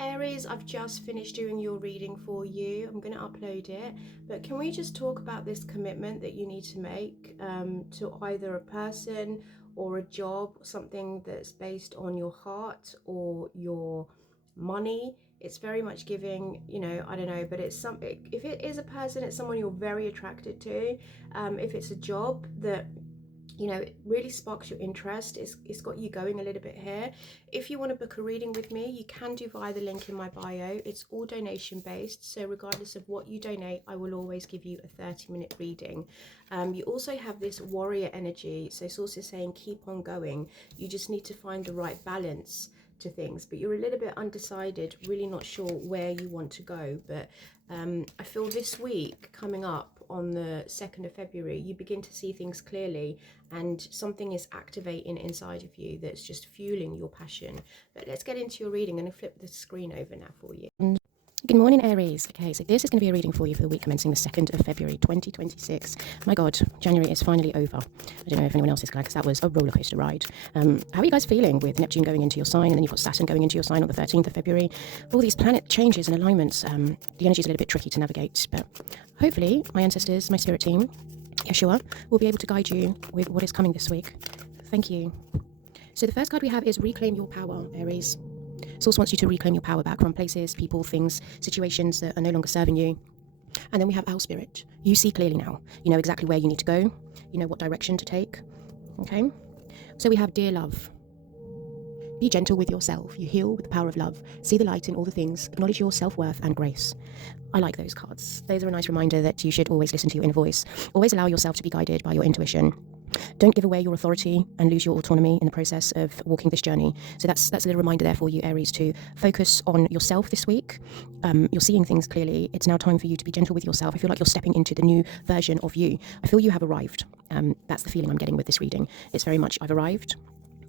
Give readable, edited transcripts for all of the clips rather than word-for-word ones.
Aries, I've just finished doing your reading for you. I'm going to upload it, but can we just talk about this commitment that you need to make to either a person or a job, something that's based on your heart or your money? It's very much giving, I don't know, but it's something. If it is a person, it's someone you're very attracted to. If it's a job that it really sparks your interest, it's got you going a little bit here. If you want to book a reading with me, you can do via the link in my bio. It's all donation based, so regardless of what you donate, I will always give you a 30-minute reading. You also have this warrior energy, so it's also saying keep on going. You just need to find the right balance to things, but you're a little bit undecided, really not sure where you want to go. But I feel this week coming up on the 2nd of February, you begin to see things clearly, and something is activating inside of you that's just fueling your passion. But let's get into your reading. I'm going to flip the screen over now for you. Good morning, Aries. Okay, so this is going to be a reading for you for the week commencing the 2nd of February 2026. My God, January is finally over. I don't know if anyone else is glad, because that was a roller coaster ride. How are you guys feeling with Neptune going into your sign, and then you've got Saturn going into your sign on the 13th of February? All these planet changes and alignments, the energy is a little bit tricky to navigate, but hopefully my ancestors, my spirit team, Yeshua, will be able to guide you with what is coming this week. Thank you. So the first card we have is Reclaim Your Power, Aries. Source wants you to reclaim your power back from places, people, things, situations that are no longer serving you. And then we have Owl Spirit. You see clearly now. You know exactly where you need to go. You know what direction to take. Okay? So we have Dear Love. Be gentle with yourself. You heal with the power of love. See the light in all the things. Acknowledge your self-worth and grace. I like those cards. Those are a nice reminder that you should always listen to your inner voice. Always allow yourself to be guided by your intuition. Don't give away your authority and lose your autonomy in the process of walking this journey. So that's a little reminder there for you, Aries, to focus on yourself this week. You're seeing things clearly. It's now time for you to be gentle with yourself. I feel like you're stepping into the new version of you. I feel you have arrived. That's the feeling I'm getting with this reading. It's very much, I've arrived.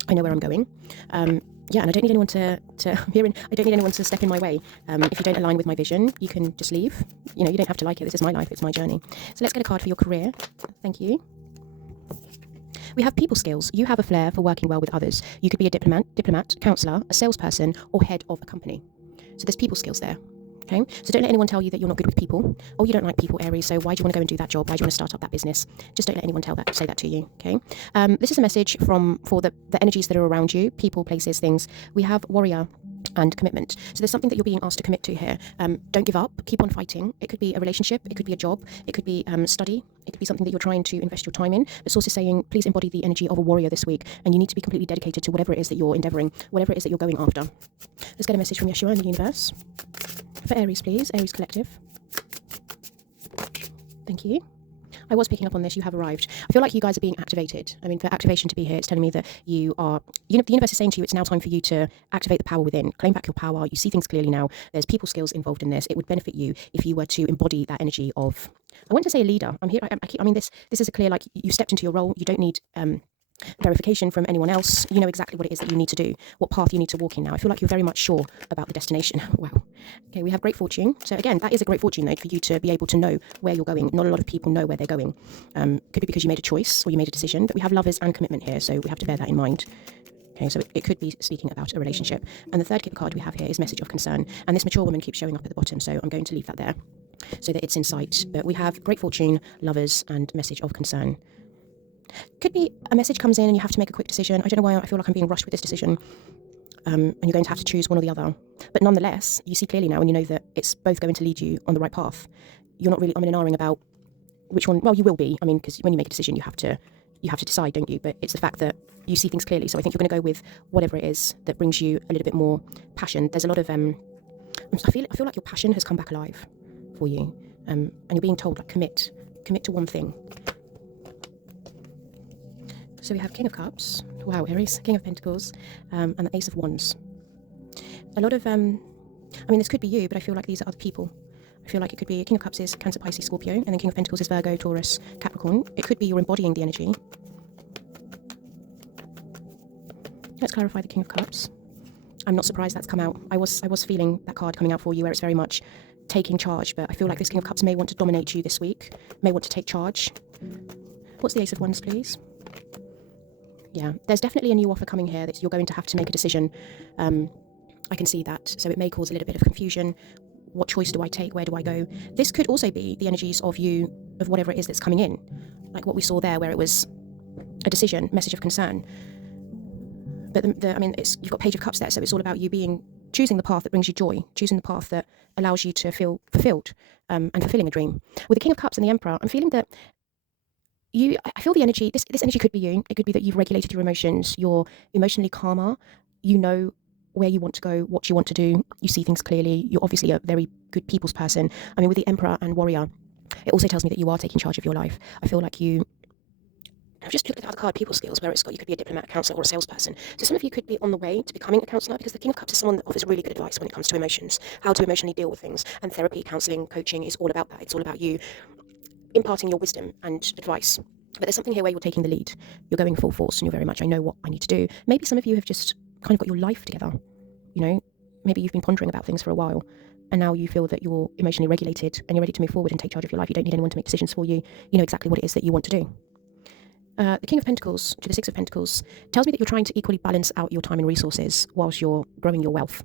I know where I'm going. Yeah, and I don't need anyone to I don't need anyone to step in my way. If you don't align with my vision, you can just leave. You don't have to like it. This is my life. It's my journey. So let's get a card for your career. Thank you. We have people skills. You have a flair for working well with others. You could be a diplomat, counsellor, a salesperson, or head of a company. So there's people skills there. Okay, so don't let anyone tell you that you're not good with people. Oh, you don't like people, Aries, so why do you want to go and do that job? Why do you want to start up that business? Just don't let anyone say that to you, okay? This is a message for the energies that are around you, people, places, things. We have warrior and commitment. So there's something that you're being asked to commit to here. Don't give up. Keep on fighting. It could be a relationship. It could be a job. It could be study. It could be something that you're trying to invest your time in. But source is saying, please embody the energy of a warrior this week, and you need to be completely dedicated to whatever it is that you're endeavoring, whatever it is that you're going after. Let's get a message from Yeshua and the universe. For Aries, please. Aries Collective. Thank you. I was picking up on this. You have arrived. I feel like you guys are being activated. I mean, for activation to be here, it's telling me that you are, the universe is saying to you, it's now time for you to activate the power within, claim back your power. You see things clearly now. There's people skills involved in this. It would benefit you if you were to embody that energy of, I want to say a leader. This is a clear, like, you stepped into your role. You don't need, verification from anyone else. You know exactly what it is that you need to do, what path you need to walk in now. I feel like you're very much sure about the destination. Wow. Okay, we have great fortune. So again, that is a great fortune though, for you to be able to know where you're going. Not a lot of people know where they're going. Could be because you made a choice or you made a decision, but we have lovers and commitment here, so we have to bear that in mind. Okay, so it could be speaking about a relationship. And the third card we have here is message of concern. And this mature woman keeps showing up at the bottom, so I'm going to leave that there so that it's in sight. But we have great fortune, lovers, and message of concern. Could be a message comes in and you have to make a quick decision. I don't know why I feel like I'm being rushed with this decision. And you're going to have to choose one or the other. But nonetheless, you see clearly now and you know that it's both going to lead you on the right path. You're not really umming and ahhing about which one. Well, you will be. I mean, because when you make a decision, you have to decide, don't you? But it's the fact that you see things clearly. So I think you're going to go with whatever it is that brings you a little bit more passion. There's a lot of I feel like your passion has come back alive for you. And you're being told, like, commit to one thing. So we have King of Cups, wow, Aries, King of Pentacles, and the Ace of Wands. A lot of, this could be you, but I feel like these are other people. I feel like it could be King of Cups is Cancer, Pisces, Scorpio, and then King of Pentacles is Virgo, Taurus, Capricorn. It could be you're embodying the energy. Let's clarify the King of Cups. I'm not surprised that's come out. I was feeling that card coming out for you, where it's very much taking charge, but I feel like this King of Cups may want to dominate you this week, may want to take charge. What's the Ace of Wands, please? Yeah, there's definitely a new offer coming here that you're going to have to make a decision. I can see that. So it may cause a little bit of confusion. What choice do I take? Where do I go? This could also be the energies of you, of whatever it is that's coming in. Like what we saw there, where it was a decision, message of concern. But you've got Page of Cups there, so it's all about you choosing the path that brings you joy, choosing the path that allows you to feel fulfilled, and fulfilling a dream. With the King of Cups and the Emperor, I'm feeling that I feel the energy, this energy could be you. It could be that you've regulated your emotions, you're emotionally calmer, you know where you want to go, what you want to do, you see things clearly, you're obviously a very good people's person. I mean, with the Emperor and Warrior, it also tells me that you are taking charge of your life. I feel like I've just looked at the other card, people skills, where you could be a diplomat, a counsellor, or a salesperson. So some of you could be on the way to becoming a counsellor, because the King of Cups is someone that offers really good advice when it comes to emotions, how to emotionally deal with things. And therapy, counselling, coaching is all about that. It's all about you imparting your wisdom and advice. But there's something here where you're taking the lead. You're going full force and you're very much, I know what I need to do. Maybe some of you have just kind of got your life together. Maybe you've been pondering about things for a while, and now you feel that you're emotionally regulated and you're ready to move forward and take charge of your life. You don't need anyone to make decisions for you. You know exactly what it is that you want to do. The King of Pentacles to the Six of Pentacles tells me that you're trying to equally balance out your time and resources whilst you're growing your wealth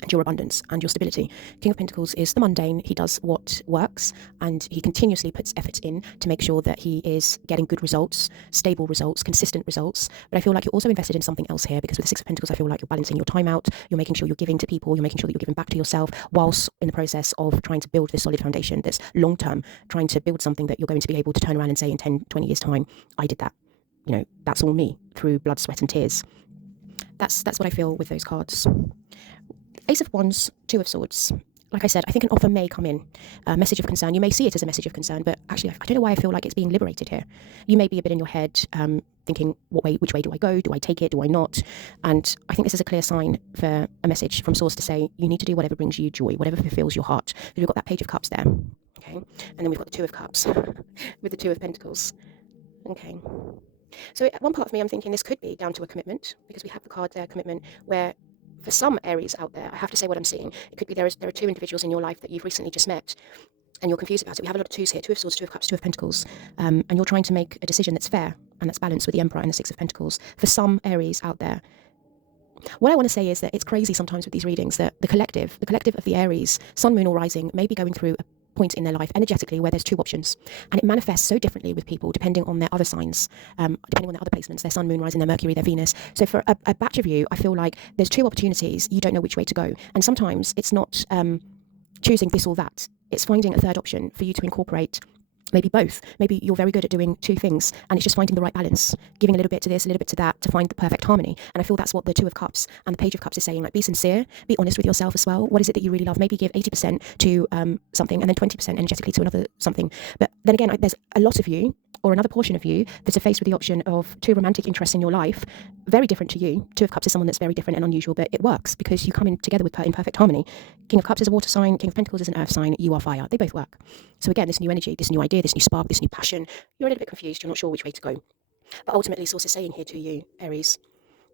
and your abundance and your stability. King of Pentacles is the mundane. He does what works, and he continuously puts effort in to make sure that he is getting good results, stable results, consistent results. But I feel like you're also invested in something else here, because with the Six of Pentacles, I feel like you're balancing your time out, you're making sure you're giving to people, you're making sure that you're giving back to yourself, whilst in the process of trying to build this solid foundation that's long-term, trying to build something that you're going to be able to turn around and say in 10, 20 years' time, I did that. That's all me, through blood, sweat and tears. That's what I feel with those cards. Ace of Wands, Two of Swords. Like I said, I think an offer may come in, a message of concern. You may see it as a message of concern, but actually, I don't know why I feel like it's being liberated here. You may be a bit in your head, thinking, which way do I go? Do I take it? Do I not? And I think this is a clear sign for a message from Source to say, you need to do whatever brings you joy, whatever fulfills your heart. So we've got that Page of Cups there, okay? And then we've got the Two of Cups with the Two of Pentacles, okay? So at one part of me, I'm thinking this could be down to a commitment, because we have the card there, commitment, where for some Aries out there, I have to say what I'm seeing. It could be there are two individuals in your life that you've recently just met, and you're confused about it. We have a lot of twos here, Two of Swords, Two of Cups, Two of Pentacles, and you're trying to make a decision that's fair and that's balanced with the Emperor and the Six of Pentacles. For some Aries out there, what I want to say is that it's crazy sometimes with these readings that the collective of the Aries, Sun, Moon or Rising, may be going through a point in their life energetically where there's two options, and it manifests so differently with people depending on their other signs, depending on their other placements, their Sun, Moon, Rising, their Mercury, their Venus. So for a batch of you, I feel like there's two opportunities, you don't know which way to go, and sometimes it's not choosing this or that, it's finding a third option for you to incorporate. Maybe both. Maybe you're very good at doing two things, and it's just finding the right balance, giving a little bit to this, a little bit to that, to find the perfect harmony. And I feel that's what the Two of Cups and the Page of Cups is saying. Like, be sincere, be honest with yourself as well. What is it that you really love? Maybe give 80% to something, and then 20% energetically to another something. But then again, there's a lot of you, or another portion of you, that are faced with the option of two romantic interests in your life, very different to you. Two of Cups is someone that's very different and unusual, but it works because you come in together with in perfect harmony. King of Cups is a water sign, King of Pentacles is an earth sign, you are fire. They both work. So again, this new energy, this new idea, this new spark, this new passion, you're a little bit confused, you're not sure which way to go. But ultimately, Source is saying here to you, Aries,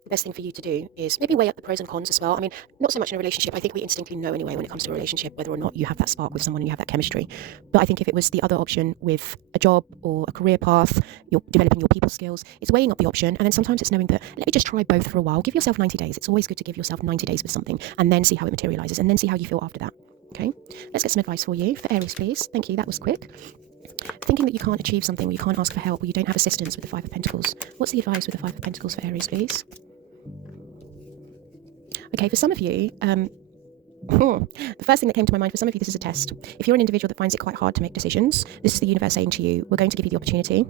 the best thing for you to do is maybe weigh up the pros and cons as well. I mean, not so much in a relationship. I think we instinctively know anyway when it comes to a relationship whether or not you have that spark with someone and you have that chemistry. But I think if it was the other option with a job or a career path, you're developing your people skills, it's weighing up the option. And then sometimes it's knowing that, let me just try both for a while. Give yourself 90 days. It's always good to give yourself 90 days with something and then see how it materializes and then see how you feel after that. Okay, let's get some advice for you. For Aries, please. Thank you. That was quick. Thinking that you can't achieve something, or you can't ask for help, or you don't have assistance with the Five of Pentacles. What's the advice with the Five of Pentacles for Aries, please? Okay, for some of you, the first thing that came to my mind, for some of you, this is a test. If you're an individual that finds it quite hard to make decisions, this is the universe saying to you, we're going to give you the opportunity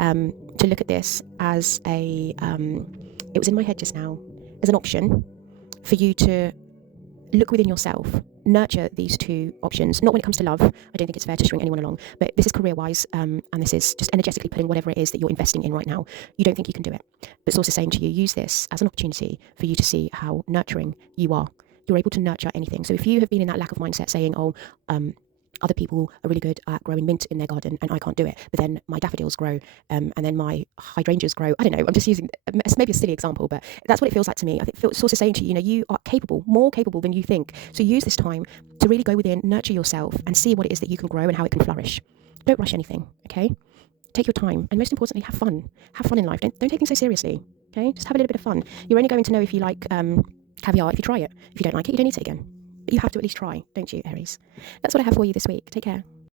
to look at this as it was in my head just now, as an option for you to look within yourself, nurture these two options. Not when it comes to love. I don't think it's fair to string anyone along, but this is career-wise, and this is just energetically putting whatever it is that you're investing in right now. You don't think you can do it, but it's also saying to you, use this as an opportunity for you to see how nurturing you are. You're able to nurture anything. So if you have been in that lack of mindset saying, other people are really good at growing mint in their garden and I can't do it, but then my daffodils grow and then my hydrangeas grow. I don't know, I'm just using maybe a silly example, but that's what it feels like to me. I think it's also saying to you, you are capable, more capable than you think. So use this time to really go within, nurture yourself and see what it is that you can grow and how it can flourish. Don't rush anything, okay? Take your time, and most importantly, have fun. Have fun in life. Don't take things so seriously, okay? Just have a little bit of fun. You're only going to know if you like Caveat if you try it. If you don't like it, you don't eat it again. But you have to at least try, don't you, Aries? That's what I have for you this week. Take care.